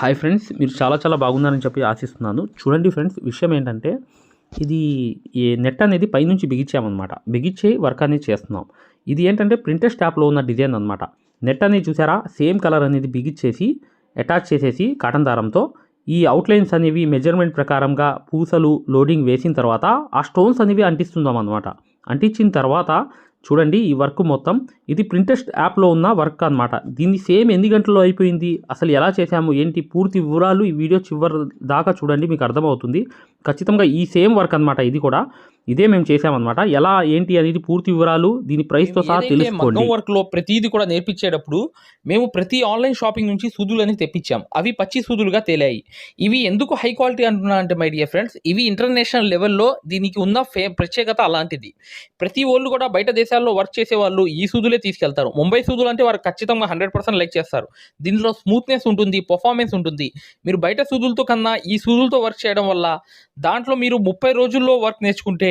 Hi friends మీరు చాలా చాలా బాగున్నారని చెప్పి ఆశిస్తున్నాను. చూడండి ఫ్రెండ్స్ విషయం ఏంటంటే ఇది ఈ నెట్ అనేది పైనుంచి బిగించామన్నమాట. బిగించి వర్క్ అనేది చేస్తున్నాం. ఇది ఏంటంటే ప్రింటెడ్ స్టాప్లో ఉన్న డిజైన్ అనమాట నెట్ అనేది చూసారా సేమ్ కలర్ అనేది బిగించేసి అటాచ్ చేసేసి కాటన్ దారంతో ఈ అవుట్లైన్స్ అనేవి మెజర్మెంట్ ప్రకారంగా పూసలు లోడింగ్ వేసిన తర్వాత ఆ స్టోన్స్ అనేవి అంటిస్తున్నాం అనమాట అంటించిన తర్వాత చూడండి ఈ వర్క్ మొత్తం. ఇది ప్రింటెస్ట్ యాప్లో ఉన్న వర్క్ అనమాట దీన్ని సేమ్ ఎన్ని గంటల్లో అయిపోయింది? అసలు ఎలా చేశాము? ఏంటి? పూర్తి వివరాలు ఈ వీడియో చివరి దాకా చూడండి మీకు అర్థమవుతుంది. ఖచ్చితంగా ఈ సేమ్ వర్క్ అనమాట ఇది కూడా. ఇదే మేము చేసామన్నమాట ఎలా ఏంటి అనేది పూర్తి వివరాలు దీని ప్రైస్తో సహా తెలుసుకోండి. మగ్గం వర్క్లో ప్రతిదీ కూడా నేర్పించేటప్పుడు మేము ప్రతి ఆన్లైన్ షాపింగ్ నుంచి సూదులు అనేది తెప్పించాం. అవి పచ్చి సూదులుగా తేలాయి. ఇవి ఎందుకు హై క్వాలిటీ అంటున్నా అంటే మై డియర్ ఫ్రెండ్స్ ఇవి ఇంటర్నేషనల్ లెవెల్లో దీనికి ఉన్న ఫే ప్రత్యేకత అలాంటిది. ప్రతి వాళ్ళు కూడా బయట దేశాల్లో వర్క్ చేసే వాళ్ళు ఈ సూదులే తీసుకెళ్తారు. ముంబై సూదులు అంటే వారు ఖచ్చితంగా హండ్రెడ్ పర్సెంట్ లైక్ చేస్తారు. దీనిలో స్మూత్నెస్ ఉంటుంది పర్ఫార్మెన్స్ ఉంటుంది. మీరు బయట సూదులతో కన్నా ఈ సూదులతో వర్క్ చేయడం వల్ల దాంట్లో మీరు ముప్పై రోజుల్లో వర్క్ నేర్చుకుంటే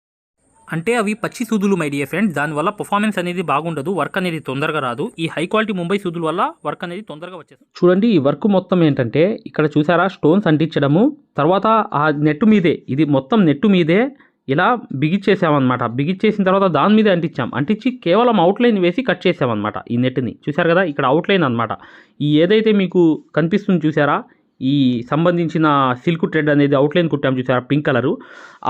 అంటే అవి పచ్చి సూదులు మై డియర్ ఫ్రెండ్స్ దానివల్ల పర్ఫార్మెన్స్ అనేది బాగుండదు వర్క్ అనేది తొందరగా రాదు. ఈ హై క్వాలిటీ ముంబై సూదుల వల్ల వర్క్ అనేది తొందరగా వచ్చేస్తుంది. చూడండి ఈ వర్క్ మొత్తం ఏంటంటే ఇక్కడ చూసారా స్టోన్స్ అంటించడము. తర్వాత ఆ నెట్ మీదే ఇది మొత్తం నెట్ మీదే ఇలా బిగిచ్చేసామన్నమాట. బిగిచ్చేసిన తర్వాత దాని మీద అంటించాం. అంటించి కేవలం అవుట్లైన్ వేసి కట్ చేసామన్నమాట ఈ నెట్ని చూసారు కదా ఇక్కడ అవుట్లైన్ అన్నమాట. ఈ ఏదైతే మీకు కనిపిస్తుంది చూసారా ఈ సంబంధించిన సిల్క్ థ్రెడ్ అనేది అవుట్లైన్ కుట్టాం చూసారా పింక్ కలరు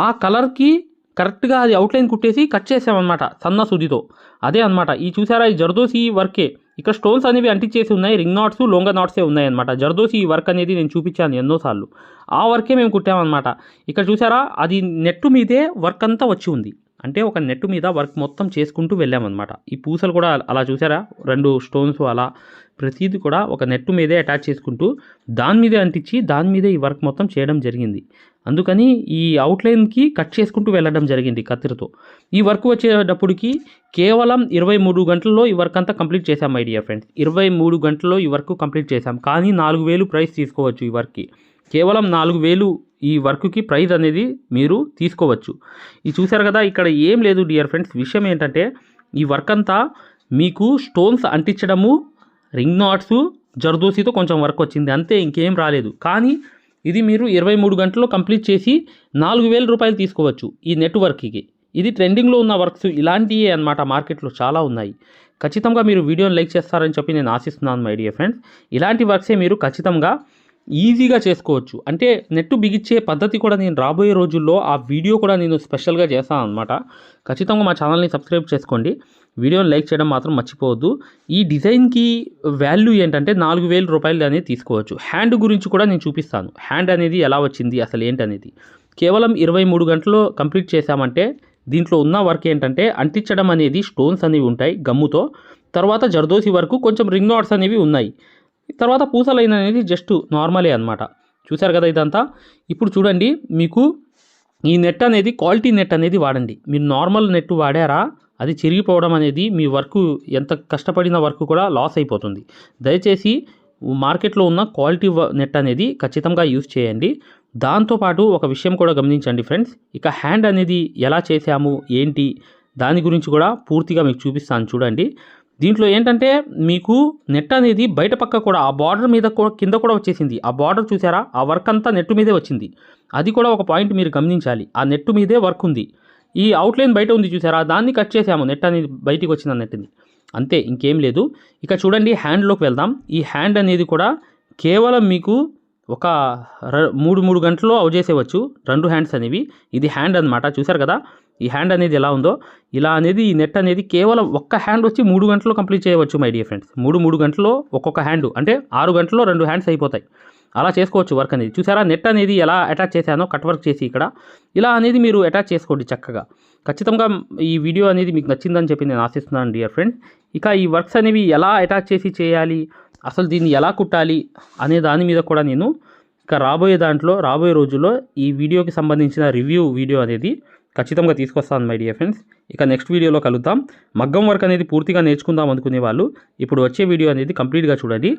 ఆ కలర్కి కరెక్ట్గా అది అవుట్లైన్ కుట్టేసి కట్ చేసామన్నమాట సన్న సుదితో. అదే అన్నమాట. ఈ చూసారా ఈ జర్దోసి వర్కే. ఇక్కడ స్టోన్స్ అనేవి అంటించేసి ఉన్నాయి. రింగ్ నాట్స్ లొంగ నాట్సే ఉన్నాయన్నమాట. జర్దోసి ఈ వర్క్ అనేది నేను చూపించాను ఎన్నోసార్లు. ఆ వర్కే మేము కుట్టామన్నమాట. ఇక్కడ చూసారా? అది నెట్ మీదే వర్క్ అంతా వచ్చి ఉంది. అంటే ఒక నెట్ మీద వర్క్ మొత్తం చేసుకుంటూ వెళ్ళామన్నమాట. ఈ పూసలు కూడా అలా చూసారా? రెండు స్టోన్స్ అలా ప్రతిదీ కూడా ఒక నెట్ మీదే అటాచ్ చేసుకుంటూ దాని మీదే అంటించి దాని మీదే ఈ వర్క్ మొత్తం చేయడం జరిగింది. అందుకని ఈ అవుట్లైన్కి కట్ చేసుకుంటూ వెళ్ళడం జరిగింది కత్తిరితో. ఈ వర్క్ వచ్చేటప్పటికి కేవలం ఇరవై మూడు గంటల్లో ఈ వర్క్ అంతా కంప్లీట్ చేశాం మై డియర్ ఫ్రెండ్స్. ఇరవై మూడు గంటల్లో ఈ వర్క్ కంప్లీట్ చేశాం. కానీ నాలుగు వేలు ప్రైస్ తీసుకోవచ్చు ఈ వర్క్కి. కేవలం నాలుగు వేలు ఈ వర్క్కి ప్రైస్ అనేది మీరు తీసుకోవచ్చు. ఇది చూసారు కదా ఇక్కడ ఏం లేదు డియర్ ఫ్రెండ్స్. విషయం ఏంటంటే ఈ వర్క్ అంతా మీకు స్టోన్స్ అంటించడము రింగ్ నాట్స్ జర్దోసితో కొంచెం వర్క్ వచ్చింది. అంతే ఇంకేం రాలేదు. కానీ ఇది మీరు ఇరవై మూడు గంటల్లో కంప్లీట్ చేసి నాలుగు వేల రూపాయలు తీసుకోవచ్చు ఈ నెట్వర్క్కి. ఇది ట్రెండింగ్లో ఉన్న వర్క్స్ ఇలాంటివే అన్నమాట మార్కెట్లో చాలా ఉన్నాయి. ఖచ్చితంగా మీరు వీడియోని లైక్ చేస్తారని చెప్పి నేను ఆశిస్తున్నాను మై డియర్ ఫ్రెండ్స్. ఇలాంటి వర్క్సే మీరు ఖచ్చితంగా ఈజీగా చేసుకోవచ్చు. అంటే నెట్ బిగించే పద్ధతి కూడా నేను రాబోయే రోజుల్లో ఆ వీడియో కూడా నేను స్పెషల్గా చేస్తాను అనమాట ఖచ్చితంగా మా ఛానల్ని సబ్స్క్రైబ్ చేసుకోండి. వీడియోని లైక్ చేయడం మాత్రం మర్చిపోవద్దు. ఈ డిజైన్కి వాల్యూ ఏంటంటే నాలుగు వేల రూపాయలు అనేది తీసుకోవచ్చు. హ్యాండ్ గురించి కూడా నేను చూపిస్తాను. హ్యాండ్ అనేది ఎలా వచ్చింది అసలు ఏంటనేది. కేవలం ఇరవై మూడు గంటల్లో కంప్లీట్ చేశామంటే దీంట్లో ఉన్న వర్క్ ఏంటంటే అంటించడం అనేది స్టోన్స్ అనేవి ఉంటాయి గమ్ముతో. తర్వాత జర్దోసి వరకు కొంచెం రింగ్ నాట్స్ అనేవి ఉన్నాయి. తర్వాత పూసలైన అనేది జస్ట్ నార్మలే అనమాట చూసారు కదా ఇదంతా? ఇప్పుడు చూడండి మీకు ఈ నెట్ అనేది క్వాలిటీ నెట్ అనేది వాడండి. మీరు నార్మల్ నెట్ వాడారా? అది చిరిగిపోవడం అనేది మీ వర్క్ ఎంత కష్టపడిన వర్క్ కూడా లాస్ అయిపోతుంది. దయచేసి మార్కెట్లో ఉన్న క్వాలిటీ నెట్ అనేది ఖచ్చితంగా యూజ్ చేయండి. దాంతోపాటు ఒక విషయం కూడా గమనించండి ఫ్రెండ్స్. ఇక హ్యాండ్ అనేది ఎలా చేసాము ఏంటి దాని గురించి కూడా పూర్తిగా మీకు చూపిస్తాను చూడండి. దీంట్లో ఏంటంటే మీకు నెట్ అనేది బయట పక్క కూడా ఆ బార్డర్ మీద కూడా కింద కూడా వచ్చేసింది. ఆ బార్డర్ చూసారా? ఆ వర్క్ అంతా నెట్ మీదే వచ్చింది. అది కూడా ఒక పాయింట్ మీరు గమనించాలి. ఆ నెట్ మీదే వర్క్ ఉంది. ఈ అవుట్లైన్ బయట ఉంది చూసారా? దాన్ని కట్ చేసాము. నెట్ అనేది బయటికి వచ్చింది అన్నట్టుంది. అంతే ఇంకేం లేదు. ఇక చూడండి హ్యాండ్లోకి వెళ్దాం. ఈ హ్యాండ్ అనేది కూడా కేవలం మీకు ఒక ర- మూడు మూడు గంటల్లో అవజేసేవచ్చు రెండు హ్యాండ్స్ అనేవి. ఇది హ్యాండ్ అన్నమాట. చూసారు కదా? ఈ హ్యాండ్ అనేది ఎలా ఉందో? ఇలా అనేది ఈ నెట్ అనేది కేవలం ఒక్క హ్యాండ్ వచ్చి మూడు గంటల్లో కంప్లీట్ చేయవచ్చు మై డియర్ ఫ్రెండ్స్ మూడు మూడు గంటల్లో ఒక్కొక్క హ్యాండ్ అంటే ఆరు గంటల్లో రెండు హ్యాండ్స్ అయిపోతాయి. అలా చేసుకోవచ్చు వర్క్ అనేది. చూసారా? నెట్ అనేది ఎలా అటాచ్ చేశానో కట్ వర్క్ చేసి ఇక్కడ. ఇలా అనేది మీరు అటాచ్ చేసుకోండి చక్కగా. ఖచ్చితంగా ఈ వీడియో అనేది మీకు నచ్చిందని చెప్పి నేను ఆశిస్తున్నాను డియర్ ఫ్రెండ్ ఇక ఈ వర్క్స్ అనేవి ఎలా అటాచ్ చేసి చేయాలి? అసలు దీన్ని ఎలా కుట్టాలి? అనే దాని మీద కూడా నేను ఇక రాబోయే దాంట్లో రాబోయే రోజుల్లో ఈ వీడియోకి సంబంధించిన రివ్యూ వీడియో అనేది ఖచ్చితంగా తీసుకొస్తాను మై డియర్ ఫ్రెండ్స్ ఇక నెక్స్ట్ వీడియోలో కలుద్దాం. మగ్గం వర్క్ అనేది పూర్తిగా నేర్చుకుందాం అనుకునే వాళ్ళు ఇప్పుడు వచ్చే వీడియో అనేది కంప్లీట్గా చూడండి.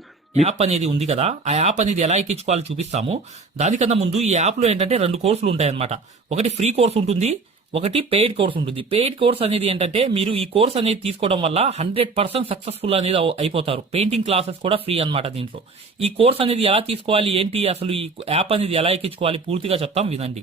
యాప్ అనేది ఉంది కదా ఆ యాప్ అనేది ఎలా ఎక్కించుకోవాలో చూపిస్తాము. దానికన్నా ముందు ఈ యాప్లో ఏంటంటే రెండు కోర్సులు ఉంటాయన్నమాట. ఒకటి ఫ్రీ కోర్స్ ఉంటుంది ఒకటి పెయిడ్ కోర్స్ ఉంటుంది. పెయిడ్ కోర్స్ అనేది ఏంటంటే మీరు ఈ కోర్స్ అనేది తీసుకోవడం వల్ల హండ్రెడ్ పర్సెంట్ సక్సెస్ఫుల్ అనేది అయిపోతారు. పెయింటింగ్ క్లాసెస్ కూడా ఫ్రీ అనమాట దీంట్లో. ఈ కోర్స్ అనేది ఎలా తీసుకోవాలి ఏంటి అసలు ఈ యాప్ అనేది ఎలా ఎక్కించుకోవాలి పూర్తిగా చెప్తాం వినండి.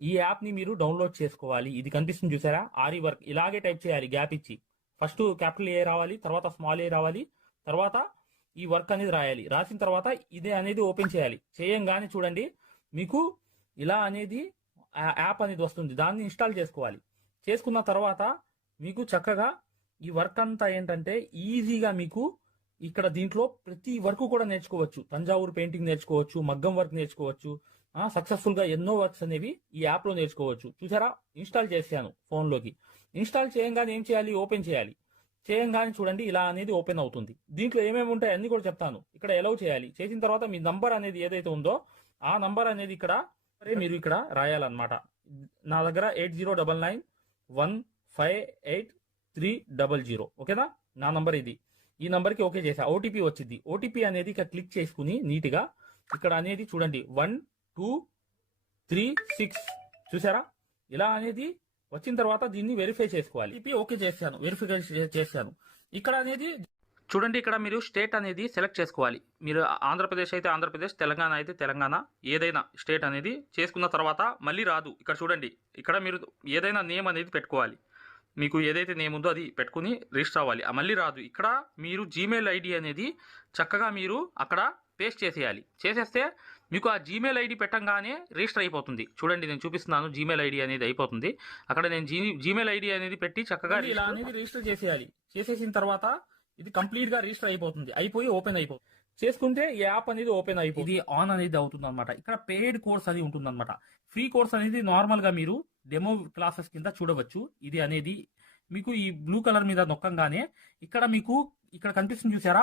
ఈ యాప్ని మీరు డౌన్లోడ్ చేసుకోవాలి. ఇది కనిపిస్తుంది చూసారా? ఆరి వర్క్ ఇలాగే టైప్ చేయాలి. గ్యాప్ ఇచ్చి. ఫస్ట్ క్యాపిటల్ ఏ రావాలి తర్వాత స్మాల్ ఏ రావాలి తర్వాత ఈ వర్క్ అనేది రాయాలి. రాసిన తర్వాత ఇదే అనేది ఓపెన్ చేయాలి. చేయంగానే చూడండి మీకు ఇలా అనేది యాప్ అనేది వస్తుంది. దాన్ని ఇన్స్టాల్ చేసుకోవాలి. చేసుకున్న తర్వాత మీకు చక్కగా ఈ వర్క్ అంతా ఏంటంటే ఈజీగా మీకు ఇక్కడ దీంట్లో ప్రతి వర్క్ కూడా నేర్చుకోవచ్చు. తంజావూరు పెయింటింగ్ నేర్చుకోవచ్చు మగ్గం వర్క్ నేర్చుకోవచ్చు సక్సెస్ఫుల్గా ఎన్నో వర్క్స్ అనేవి ఈ యాప్లో నేర్చుకోవచ్చు. చూసారా? ఇన్స్టాల్ చేశాను ఫోన్లోకి ఇన్స్టాల్ చేయంగానే ఏం చేయాలి? ఓపెన్ చేయాలి. చేయంగానే చూడండి ఇలా అనేది ఓపెన్ అవుతుంది. దీంట్లో ఏమేమి ఉంటాయి అన్ని కూడా చెప్తాను. ఇక్కడ ఎలవ్ చేయాలి. చేసిన తర్వాత మీ నంబర్ అనేది ఏదైతే ఉందో ఆ నంబర్ అనేది ఇక్కడ మీరు ఇక్కడ రాయాలన్నమాట. నా దగ్గర eight zero double nine one five eight three double zero. ఓకేనా? నా నంబర్ ఇది. ఈ నంబర్కి ఓకే చేసా. ఓటీపీ వచ్చింది. ఓటీపీ అనేది ఇక్కడ క్లిక్ చేసుకుని నీట్గా ఇక్కడ అనేది చూడండి. One two three six. చూసారా ఇలా అనేది వచ్చిన తర్వాత దీన్ని వెరిఫై చేసుకోవాలి. ఓటీపీ ఓకే చేశాను. వెరిఫై చేశాను. ఇక్కడ అనేది చూడండి ఇక్కడ మీరు స్టేట్ అనేది సెలెక్ట్ చేసుకోవాలి. మీరు ఆంధ్రప్రదేశ్ అయితే ఆంధ్రప్రదేశ్ తెలంగాణ అయితే తెలంగాణ ఏదైనా స్టేట్ అనేది చేసుకున్న తర్వాత మళ్ళీ రాదు. ఇక్కడ చూడండి ఇక్కడ మీరు ఏదైనా నేమ్ అనేది పెట్టుకోవాలి. మీకు ఏదైతే నేమ్ ఉందో అది పెట్టుకుని రిజిస్టర్ అవ్వాలి. మళ్ళీ రాదు. ఇక్కడ మీరు జీమెయిల్ ఐడి అనేది చక్కగా మీరు అక్కడ పేస్ట్ చేసేయాలి. చేసేస్తే మీకు ఆ జీమెయిల్ ఐడి పెట్టంగానే రిజిస్టర్ అయిపోతుంది. చూడండి నేను చూపిస్తున్నాను జీమెయిల్ ఐడి అనేది అయిపోతుంది. అక్కడ నేను జీ జీమెయిల్ ఐడి అనేది పెట్టి చక్కగా ఇలా అనేది రిజిస్టర్ చేసేయాలి. చేసేసిన తర్వాత ఇది కంప్లీట్గా రిజిస్టర్ అయిపోతుంది. అయిపోయి ఓపెన్ అయిపోతుంది. చేసుకుంటే ఈ యాప్ అనేది ఓపెన్ అయిపోతుంది. ఇది ఆన్ అనేది అవుతుంది అనమాట ఇక్కడ పెయిడ్ కోర్స్ అది ఉంటుంది అనమాట ఫ్రీ కోర్స్ అనేది నార్మల్గా మీరు డెమో క్లాసెస్ కింద చూడవచ్చు. ఇది అనేది మీకు ఈ బ్లూ కలర్ మీద నొక్కంగానే ఇక్కడ మీకు ఇక్కడ కనిపిస్తుంది చూసారా?